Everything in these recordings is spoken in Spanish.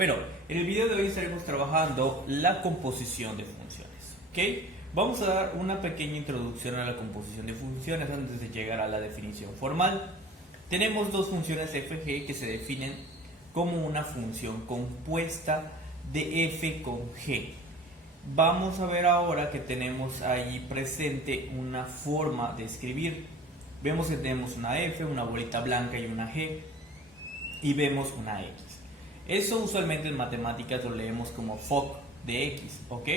Bueno, en el video de hoy estaremos trabajando la composición de funciones, ¿ok? Vamos a dar una pequeña introducción a la composición de funciones antes de llegar a la definición formal. Tenemos dos funciones f(g) que se definen como una función compuesta de f con g. Vamos a ver ahora que tenemos ahí presente una forma de escribir. Vemos que tenemos una f, una bolita blanca y una g, y vemos una x. Eso usualmente en matemáticas lo leemos como fog de x, ¿ok?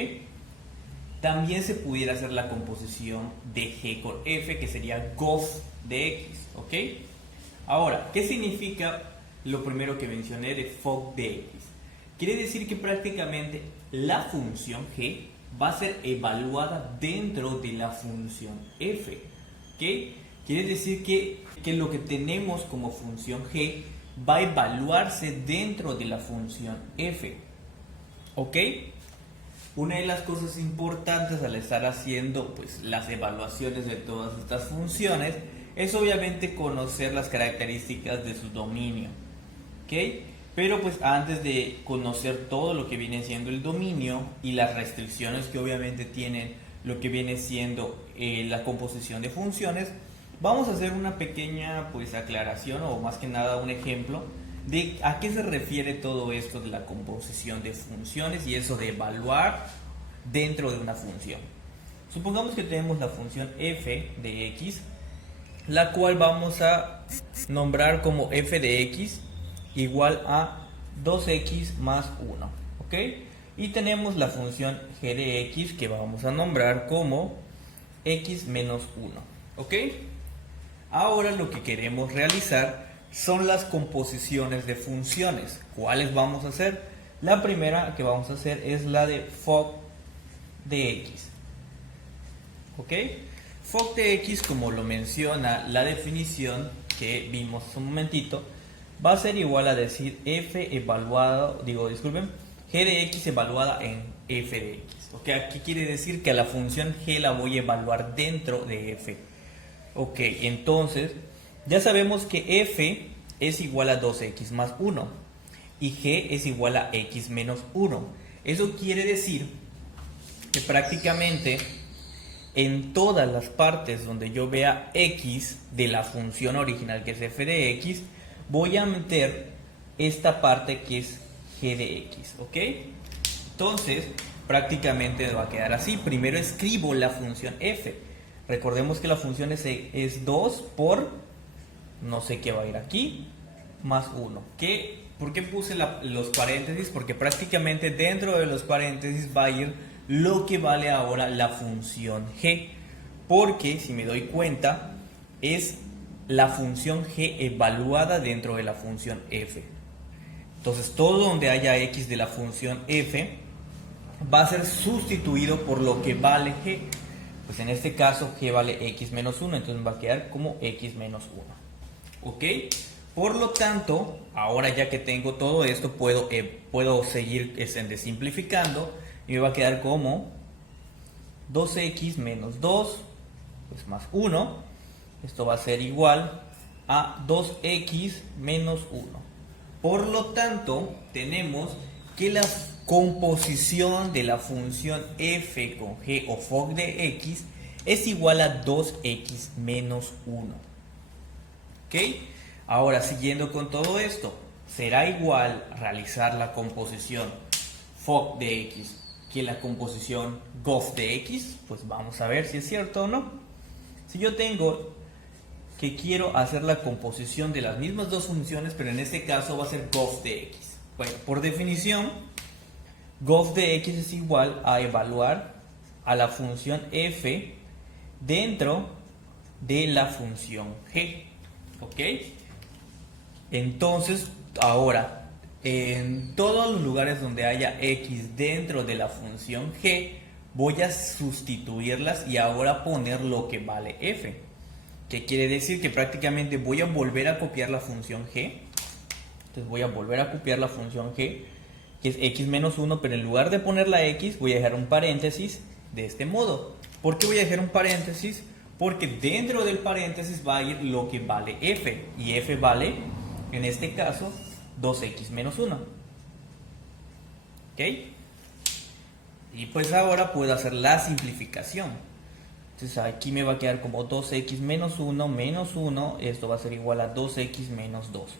También se pudiera hacer la composición de g con f, que sería gof de x, ¿ok? Ahora, ¿qué significa lo primero que mencioné de fog de x? Quiere decir que prácticamente la función g va a ser evaluada dentro de la función f, ¿ok? Quiere decir que lo que tenemos como función g va a evaluarse dentro de la función f, ¿ok? Una de las cosas importantes al estar haciendo pues, las evaluaciones de todas estas funciones es obviamente conocer las características de su dominio, ¿ok? Pero pues antes de conocer todo lo que viene siendo el dominio y las restricciones que obviamente tienen lo que viene siendo la composición de funciones, vamos a hacer una pequeña pues aclaración o más que nada un ejemplo de a qué se refiere todo esto de la composición de funciones y eso de evaluar dentro de una función. Supongamos que tenemos la función f de x, la cual vamos a nombrar como f de x igual a 2x más 1, ¿ok? Y tenemos la función g de x que vamos a nombrar como x menos 1, ¿ok? Ahora lo que queremos realizar son las composiciones de funciones. ¿Cuáles vamos a hacer? La primera que vamos a hacer es la de fog de x, ¿ok? Fog de x, como lo menciona la definición que vimos hace un momentito, va a ser igual a decir f evaluado, g de x evaluada en f de x. ¿Ok? Aquí quiere decir que a la función g la voy a evaluar dentro de f. Ok, entonces ya sabemos que f es igual a 2x más 1 y g es igual a x menos 1. Eso quiere decir que prácticamente en todas las partes donde yo vea x de la función original que es f de x, voy a meter esta parte que es g de x, ¿ok? Entonces, prácticamente va a quedar así. Primero escribo la función f. Recordemos que la función es 2 por, no sé qué va a ir aquí, más 1. ¿Por qué puse los paréntesis? Porque prácticamente dentro de los paréntesis va a ir lo que vale ahora la función g. Porque, si me doy cuenta, es la función g evaluada dentro de la función f. Entonces todo donde haya x de la función f va a ser sustituido por lo que vale g. Pues en este caso g vale x menos 1, entonces va a quedar como x menos 1. ¿Ok? Por lo tanto, ahora ya que tengo todo esto, puedo seguir simplificando y me va a quedar como 2x menos 2 pues más 1. Esto va a ser igual a 2x menos 1. Por lo tanto, tenemos que la composición de la función f con g o fog de x es igual a 2x menos 1. ¿Ok? Ahora, siguiendo con todo esto, ¿será igual realizar la composición fog de x que la composición gof de x? Pues vamos a ver si es cierto o no. Si yo tengo que quiero hacer la composición de las mismas dos funciones, pero en este caso va a ser gof de x. Bueno, por definición, gof de x es igual a evaluar a la función f dentro de la función g. ¿Ok? Entonces, ahora, en todos los lugares donde haya x dentro de la función g, voy a sustituirlas y ahora poner lo que vale f. ¿Qué quiere decir? Que prácticamente voy a volver a copiar la función g. Entonces voy a volver a copiar la función g, que es x menos 1, pero en lugar de poner la x, voy a dejar un paréntesis de este modo. ¿Por qué voy a dejar un paréntesis? Porque dentro del paréntesis va a ir lo que vale f. Y f vale, en este caso, 2x menos 1. ¿ok? Y pues ahora puedo hacer la simplificación. Entonces aquí me va a quedar como 2x menos 1, esto va a ser igual a 2x menos 2.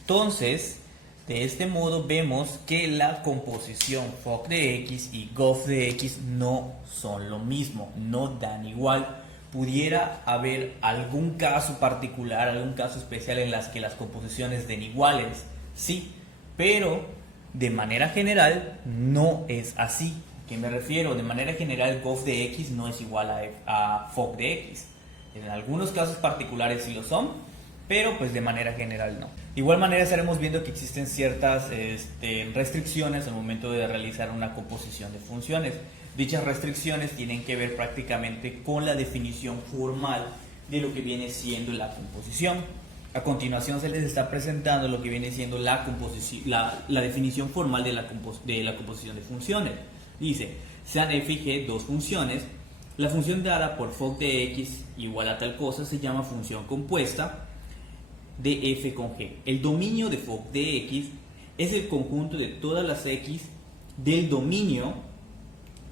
Entonces, de este modo vemos que la composición FOC de x y GOF de x no son lo mismo, no dan igual. Pudiera haber algún caso particular, algún caso especial en las que las composiciones den iguales, sí, pero de manera general no es así. ¿A qué me refiero? De manera general GOF de x no es igual a FOC de x. En algunos casos particulares sí lo son, pero pues de manera general no. De igual manera estaremos viendo que existen ciertas restricciones al momento de realizar una composición de funciones. Dichas restricciones tienen que ver prácticamente con la definición formal de lo que viene siendo la composición. A continuación se les está presentando lo que viene siendo la definición formal de la composición de funciones. Dice, sean f y g dos funciones, la función dada por FOC de x igual a tal cosa se llama función compuesta de f con g. El dominio de FOC de x es el conjunto de todas las x del dominio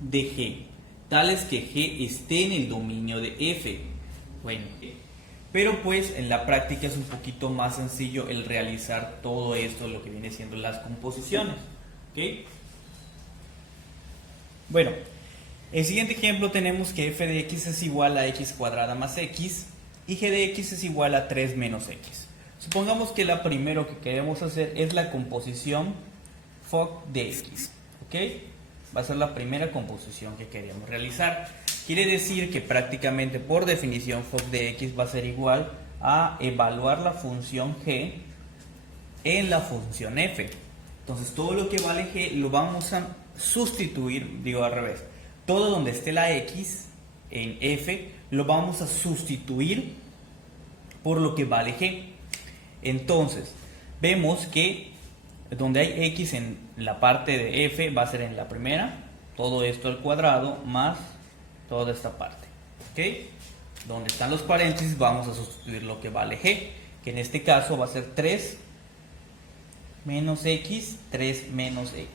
de g, tales que g esté en el dominio de f. Bueno, pero pues en la práctica es un poquito más sencillo el realizar todo esto, lo que viene siendo las composiciones. ¿Okay? Bueno, el siguiente ejemplo tenemos que f de x es igual a x cuadrada más x y g de x es igual a 3 menos x. Supongamos que la primero que queremos hacer es la composición FOC de x. ¿Ok? Va a ser la primera composición que queremos realizar. Quiere decir que prácticamente por definición FOC de x va a ser igual a evaluar la función g en la función f. Entonces todo lo que vale g lo vamos a sustituir, digo al revés, todo donde esté la x en f lo vamos a sustituir por lo que vale g. Entonces vemos que donde hay x en la parte de f va a ser en la primera, todo esto al cuadrado más toda esta parte. ¿Ok? Donde están los paréntesis vamos a sustituir lo que vale g, que en este caso va a ser 3 menos x, 3 menos x.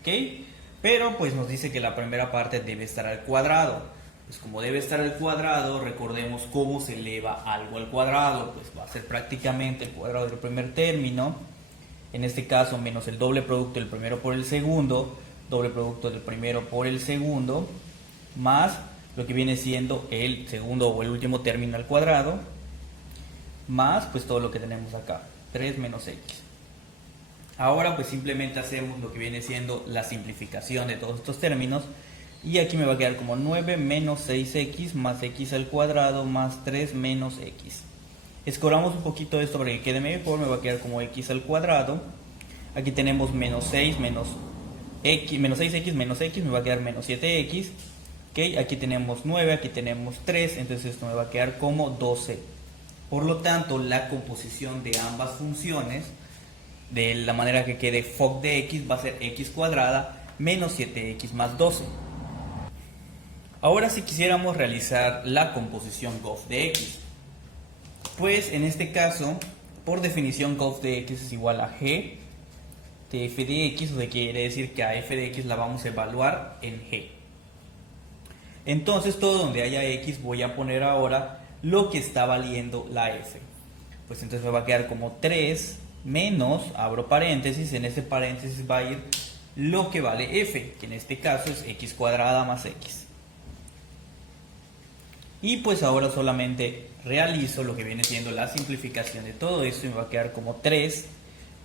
¿Ok? Pero pues nos dice que la primera parte debe estar al cuadrado. Pues como debe estar al cuadrado, recordemos cómo se eleva algo al cuadrado. Pues va a ser prácticamente el cuadrado del primer término, en este caso menos el doble producto del primero por el segundo, doble producto del primero por el segundo, más lo que viene siendo el segundo o el último término al cuadrado, más pues todo lo que tenemos acá, 3 menos x. Ahora pues simplemente hacemos lo que viene siendo la simplificación de todos estos términos y aquí me va a quedar como 9 menos 6x más x al cuadrado más 3 menos x. Escoramos un poquito esto para que quede mejor, me va a quedar como x al cuadrado. Aquí tenemos menos 6 menos x, menos 6x menos x, me va a quedar menos 7x. ¿Okay? Aquí tenemos 9, aquí tenemos 3, entonces esto me va a quedar como 12. Por lo tanto, la composición de ambas funciones, de la manera que quede FOC de x, va a ser x cuadrada menos 7x más 12. Ahora si quisiéramos realizar la composición GOF de x, pues en este caso, por definición GOF de x es igual a g de f de x, o sea, quiere decir que a f de x la vamos a evaluar en g. Entonces todo donde haya x voy a poner ahora lo que está valiendo la f. Pues entonces me va a quedar como 3 menos, abro paréntesis, en ese paréntesis va a ir lo que vale f, que en este caso es x cuadrada más x. Y pues ahora solamente realizo lo que viene siendo la simplificación de todo esto y me va a quedar como 3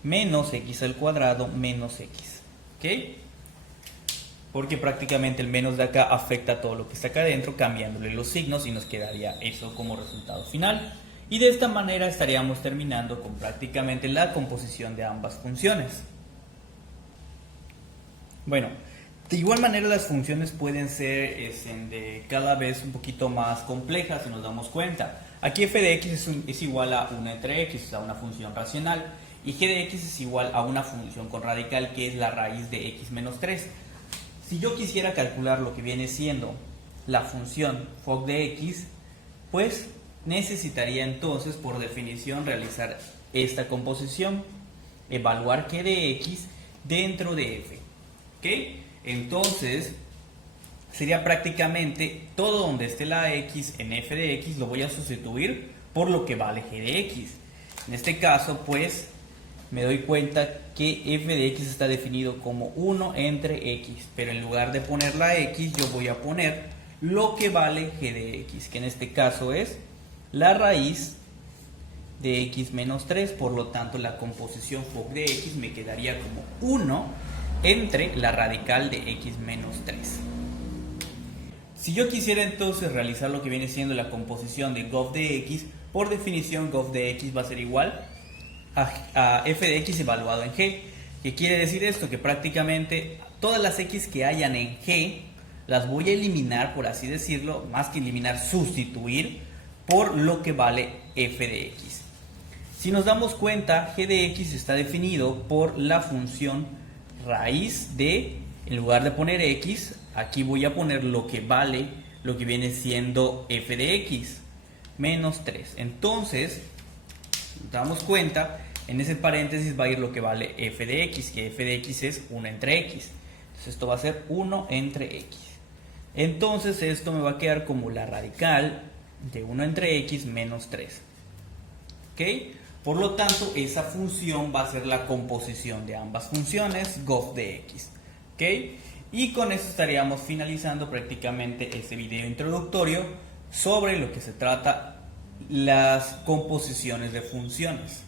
menos x al cuadrado menos x. ¿Ok? Porque prácticamente el menos de acá afecta a todo lo que está acá adentro, cambiándole los signos y nos quedaría eso como resultado final. Y de esta manera estaríamos terminando con prácticamente la composición de ambas funciones. Bueno, de igual manera las funciones pueden ser de cada vez un poquito más complejas si nos damos cuenta. Aquí f de x es igual a 1 entre x, o sea, una función racional, y g de x es igual a una función con radical que es la raíz de x menos 3. Si yo quisiera calcular lo que viene siendo la función FOC de x, pues necesitaría entonces por definición realizar esta composición, evaluar g de x dentro de f. ¿ok? Entonces sería prácticamente todo donde esté la x en f de x lo voy a sustituir por lo que vale g de x. En este caso, pues, me doy cuenta que f de x está definido como 1 entre x, pero en lugar de poner la x, yo voy a poner lo que vale g de x, que en este caso es la raíz de x menos 3, por lo tanto la composición FOC de x me quedaría como 1 entre la radical de x menos 3. Si yo quisiera entonces realizar lo que viene siendo la composición de GOF de x, por definición GOF de x va a ser igual a f de x evaluado en g. ¿Qué quiere decir esto? Que prácticamente todas las x que hayan en g las voy a eliminar, por así decirlo, más que eliminar, sustituir por lo que vale f de x. Si nos damos cuenta, g de x está definido por la función raíz de, en lugar de poner x, aquí voy a poner lo que vale, lo que viene siendo f de x, menos 3. Entonces, nos damos cuenta, en ese paréntesis va a ir lo que vale f de x, que f de x es 1 entre x. Entonces esto va a ser 1 entre x. Entonces esto me va a quedar como la radical de 1 entre x menos 3. ¿Ok? Por lo tanto, esa función va a ser la composición de ambas funciones, GOF de x. ¿Ok? Y con eso estaríamos finalizando prácticamente este video introductorio sobre lo que se trata las composiciones de funciones.